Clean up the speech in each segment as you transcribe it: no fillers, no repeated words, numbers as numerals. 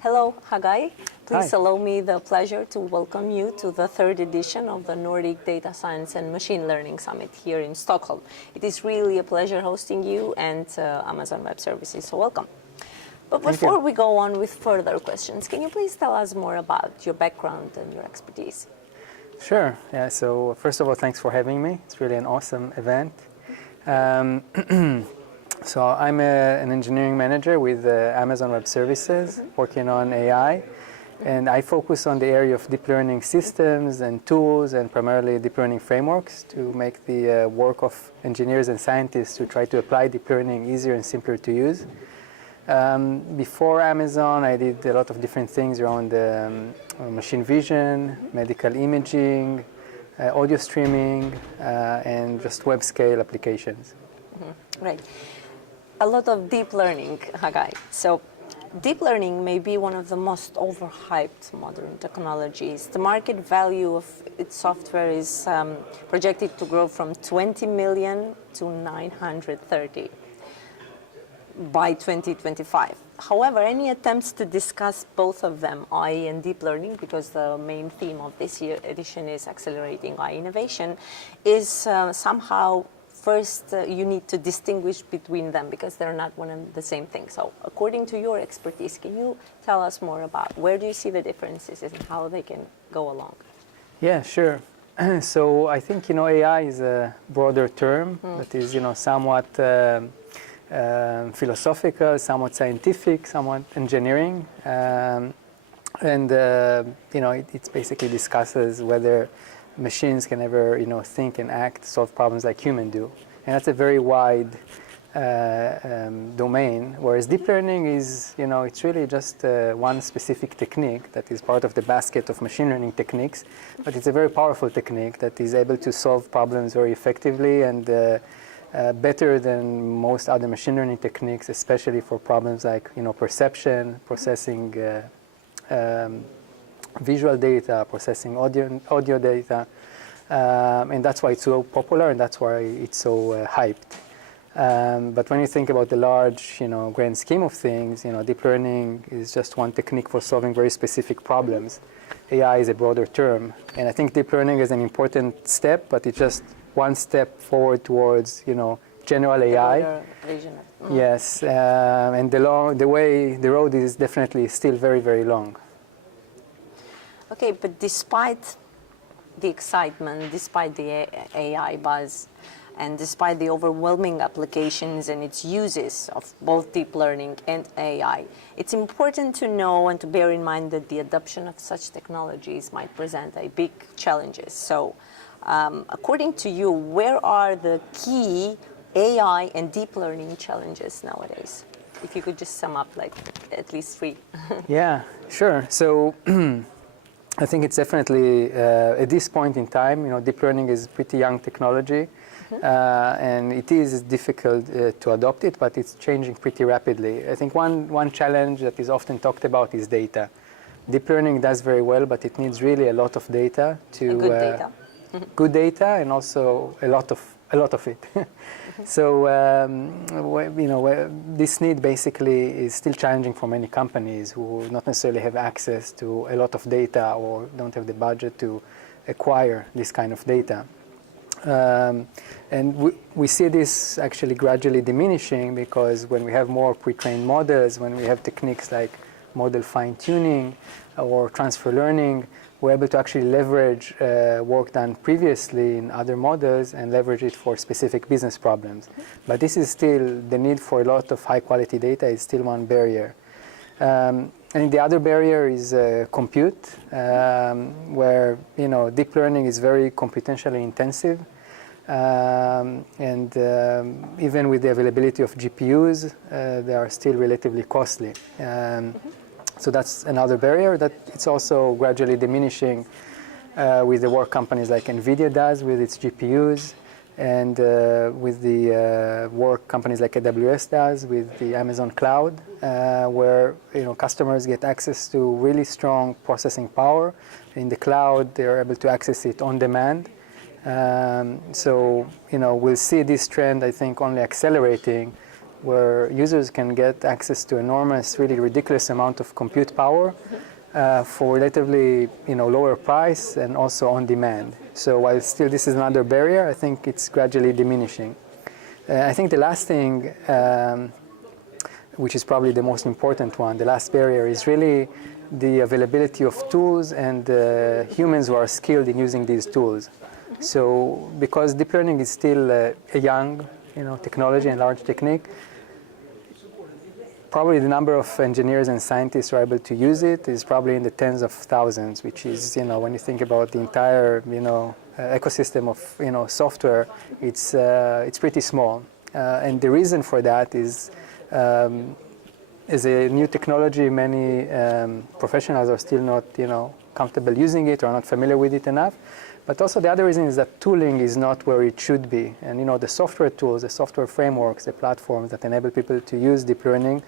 Hello, Hagay. Please Hi. allow me the pleasure to welcome you to the third edition of the Nordic Data Science and Machine Learning Summit here in Stockholm. It is really a pleasure hosting you and Amazon Web Services, so welcome. But before we go on with further questions, can you please tell us more about your background and your expertise? Sure. Yeah. So first of all, thanks for having me. It's really an awesome event. So I'm an engineering manager with Amazon Web Services, working on AI, and I focus on the area of deep learning systems and tools, and primarily deep learning frameworks to make the work of engineers and scientists to try to apply deep learning easier and simpler to use. Before Amazon, I did a lot of different things around machine vision, medical imaging, audio streaming, and just web scale applications. Right. A lot of deep learning, Hagay. So deep learning may be one of the most overhyped modern technologies. The market value of its software is projected to grow from 20 million to 930 by 2025. However, any attempts to discuss both of them, AI and deep learning, because the main theme of this year edition is accelerating AI innovation, is somehow first you need to distinguish between them because they're not one and the same thing. So according to your expertise, can you tell us more about where do you see the differences and how they can go along? Yeah, sure. So I think, AI is a broader term that is, somewhat philosophical, somewhat scientific, somewhat engineering. It basically discusses whether machines can ever, think and act, solve problems like humans do. And that's a very wide domain, whereas deep learning is, it's really just one specific technique that is part of the basket of machine learning techniques, but it's a very powerful technique that is able to solve problems very effectively and better than most other machine learning techniques, especially for problems like, perception, processing visual data, processing audio data, and that's why it's so popular and that's why it's so hyped. But when you think about the large, grand scheme of things, deep learning is just one technique for solving very specific problems. AI is a broader term, and I think deep learning is an important step, but it's just one step forward towards, general AI. Yes, and the road is definitely still very, very long. Okay, but despite the excitement, despite the AI buzz, and despite the overwhelming applications and its uses of both deep learning and AI, it's important to know and to bear in mind that the adoption of such technologies might present a big challenges. So, according to you, where are the key AI and deep learning challenges nowadays? If you could just sum up like at least three. Yeah, sure. So I think it's definitely, at this point in time, deep learning is pretty young technology, and it is difficult to adopt it, but it's changing pretty rapidly. I think one challenge that is often talked about is data. Deep learning does very well, but it needs really a lot of data to good data. Good data, and also a lot of it. So this need basically is still challenging for many companies who not necessarily have access to a lot of data or don't have the budget to acquire this kind of data. And we see this actually gradually diminishing because when we have more pre-trained models, when we have techniques like model fine-tuning or transfer learning, we're able to actually leverage work done previously in other models and leverage it for specific business problems. But this is still, the need for a lot of high-quality data is still one barrier. And the other barrier is compute, where deep learning is very computationally intensive. Even with the availability of GPUs, they are still relatively costly. So that's another barrier that it's also gradually diminishing with the work companies like NVIDIA does with its GPUs, and with the work companies like AWS does with the Amazon Cloud, where customers get access to really strong processing power. In the cloud, they're able to access it on demand. So we'll see this trend, I think, only accelerating where users can get access to enormous, really ridiculous amount of compute power for relatively lower price and also on demand. So while still this is another barrier, I think it's gradually diminishing. I think the last thing, which is probably the most important one, the last barrier is really the availability of tools and humans who are skilled in using these tools. So because deep learning is still a young technology and large technique, probably the number of engineers and scientists who are able to use it is probably in the tens of thousands, which is, when you think about the entire, ecosystem of, software, it's pretty small. And the reason for that is a new technology, many professionals are still not, comfortable using it or not familiar with it enough. But also the other reason is that tooling is not where it should be. And the software tools, the software frameworks, the platforms that enable people to use deep learning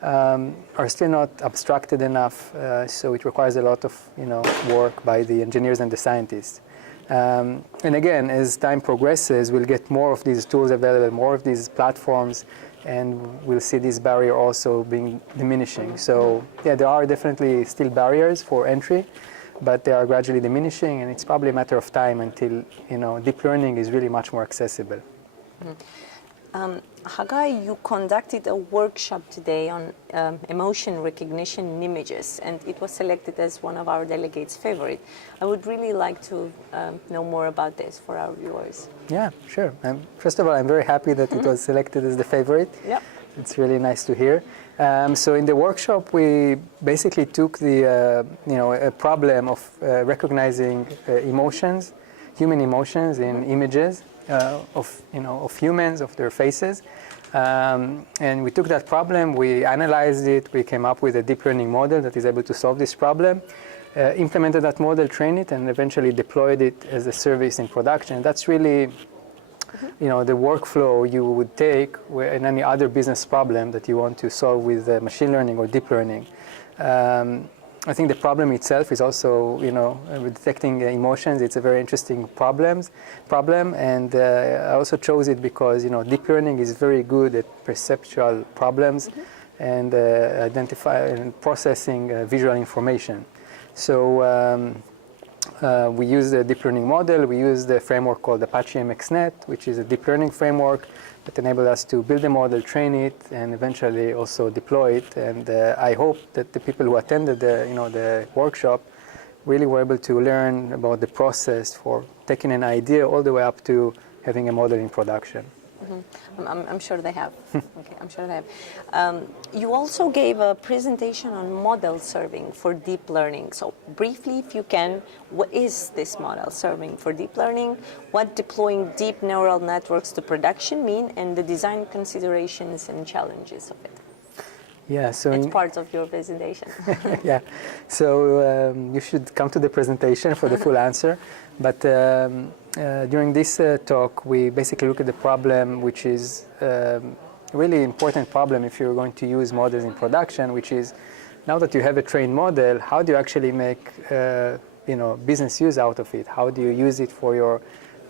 are still not abstracted enough. So it requires a lot of work by the engineers and the scientists. And again, as time progresses, we'll get more of these tools available, more of these platforms, and we'll see this barrier also being diminishing. So yeah, there are definitely still barriers for entry, but they are gradually diminishing, and it's probably a matter of time until deep learning is really much more accessible. Hagay, you conducted a workshop today on emotion recognition in images, and it was selected as one of our delegates' favorite. I would really like to know more about this for our viewers. Yeah, sure. First of all, I'm very happy that it was selected as the favorite. Yep. It's really nice to hear. So in the workshop, we basically took the a problem of recognizing emotions, human emotions in images of humans, of their faces, and we took that problem, we analyzed it, we came up with a deep learning model that is able to solve this problem, implemented that model, trained it, and eventually deployed it as a service in production. That's really the workflow you would take in any other business problem that you want to solve with machine learning or deep learning. I think the problem itself is also, with detecting emotions, it's a very interesting problem, and I also chose it because, deep learning is very good at perceptual problems and identifying and processing visual information. So we use the deep learning model. We use the framework called Apache MXNet, which is a deep learning framework that enabled us to build a model, train it, and eventually also deploy it. And I hope that the people who attended the workshop really were able to learn about the process for taking an idea all the way up to having a model in production. I'm sure they have. Okay, I'm sure they have. You also gave a presentation on model serving for deep learning. So briefly, if you can, what is this model serving for deep learning? What deploying deep neural networks to production mean, and the design considerations and challenges of it? Yeah, so it's part of your presentation. Yeah, so you should come to the presentation for the full answer. But during this talk, we basically look at the problem, which is a really important problem if you're going to use models in production, which is now that you have a trained model, how do you actually make business use out of it? How do you use it for your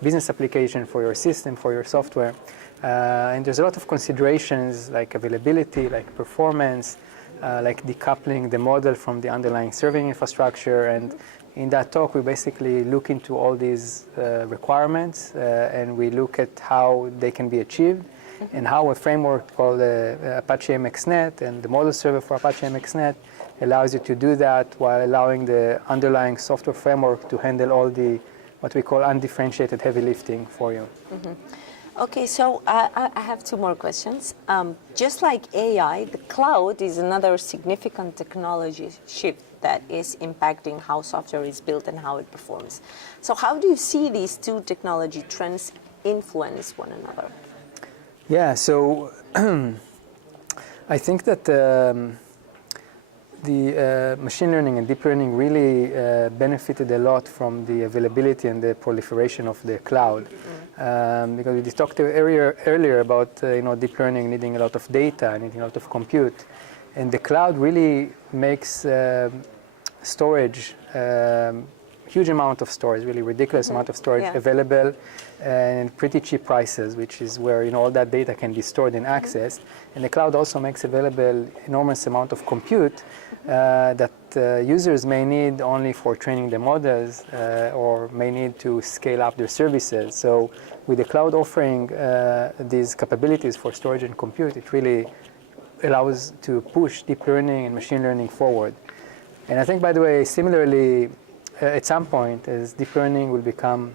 business application, for your system, for your software? And there's a lot of considerations like availability, like performance, like decoupling the model from the underlying serving infrastructure. And in that talk, we basically look into all these requirements and we look at how they can be achieved and how a framework called Apache MXNet and the model server for Apache MXNet allows you to do that while allowing the underlying software framework to handle all the what we call undifferentiated heavy lifting for you. Okay, so I have two more questions. Just like AI, the cloud is another significant technology shift that is impacting how software is built and how it performs. So how do you see these two technology trends influence one another? Yeah, so I think that the machine learning and deep learning really benefited a lot from the availability and the proliferation of the cloud. Because we talked earlier about deep learning needing a lot of data, needing a lot of compute. And the cloud really makes storage huge amount of storage, really ridiculous amount of storage available and pretty cheap prices, which is where all that data can be stored and accessed. And the cloud also makes available enormous amount of compute that users may need only for training the models or may need to scale up their services. So with the cloud offering these capabilities for storage and compute, it really allows to push deep learning and machine learning forward. And I think, by the way, similarly, at some point, as deep learning will become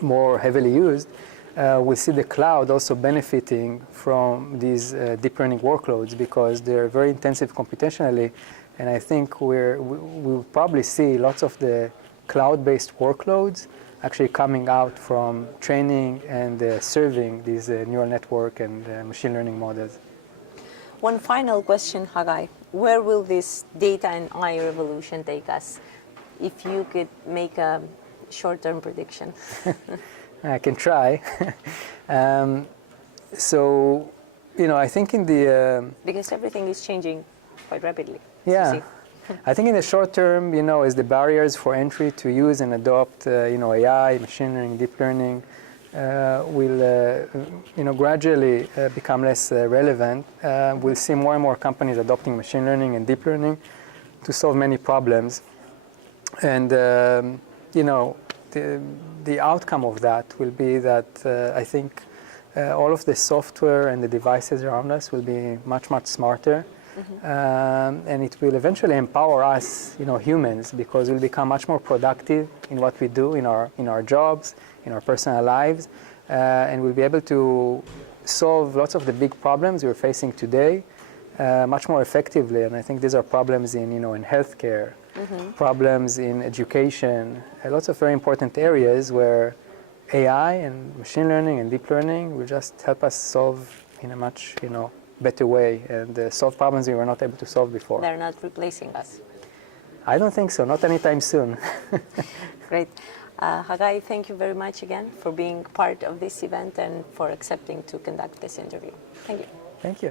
more heavily used, we'll see the cloud also benefiting from these deep learning workloads because they're very intensive computationally. And I think we'll probably see lots of the cloud-based workloads actually coming out from training and serving these neural network and machine learning models. One final question, Hagay. Where will this data and AI revolution take us? If you could make a short-term prediction. I can try. So, I think in the... because everything is changing quite rapidly. Yeah. I think in the short term, as the barriers for entry to use and adopt, AI, machine learning, deep learning, will gradually become less relevant. We'll see more and more companies adopting machine learning and deep learning to solve many problems. And the outcome of that will be that I think all of the software and the devices around us will be much, much smarter. And it will eventually empower us, humans, because we'll become much more productive in what we do in our jobs, in our personal lives, and we'll be able to solve lots of the big problems we're facing today much more effectively. And I think these are problems in healthcare, problems in education, lots of very important areas where AI and machine learning and deep learning will just help us solve in a much, better way and solve problems we were not able to solve before. They're not replacing us. I don't think so, not anytime soon. Great. Hagay, thank you very much again for being part of this event and for accepting to conduct this interview. Thank you. Thank you.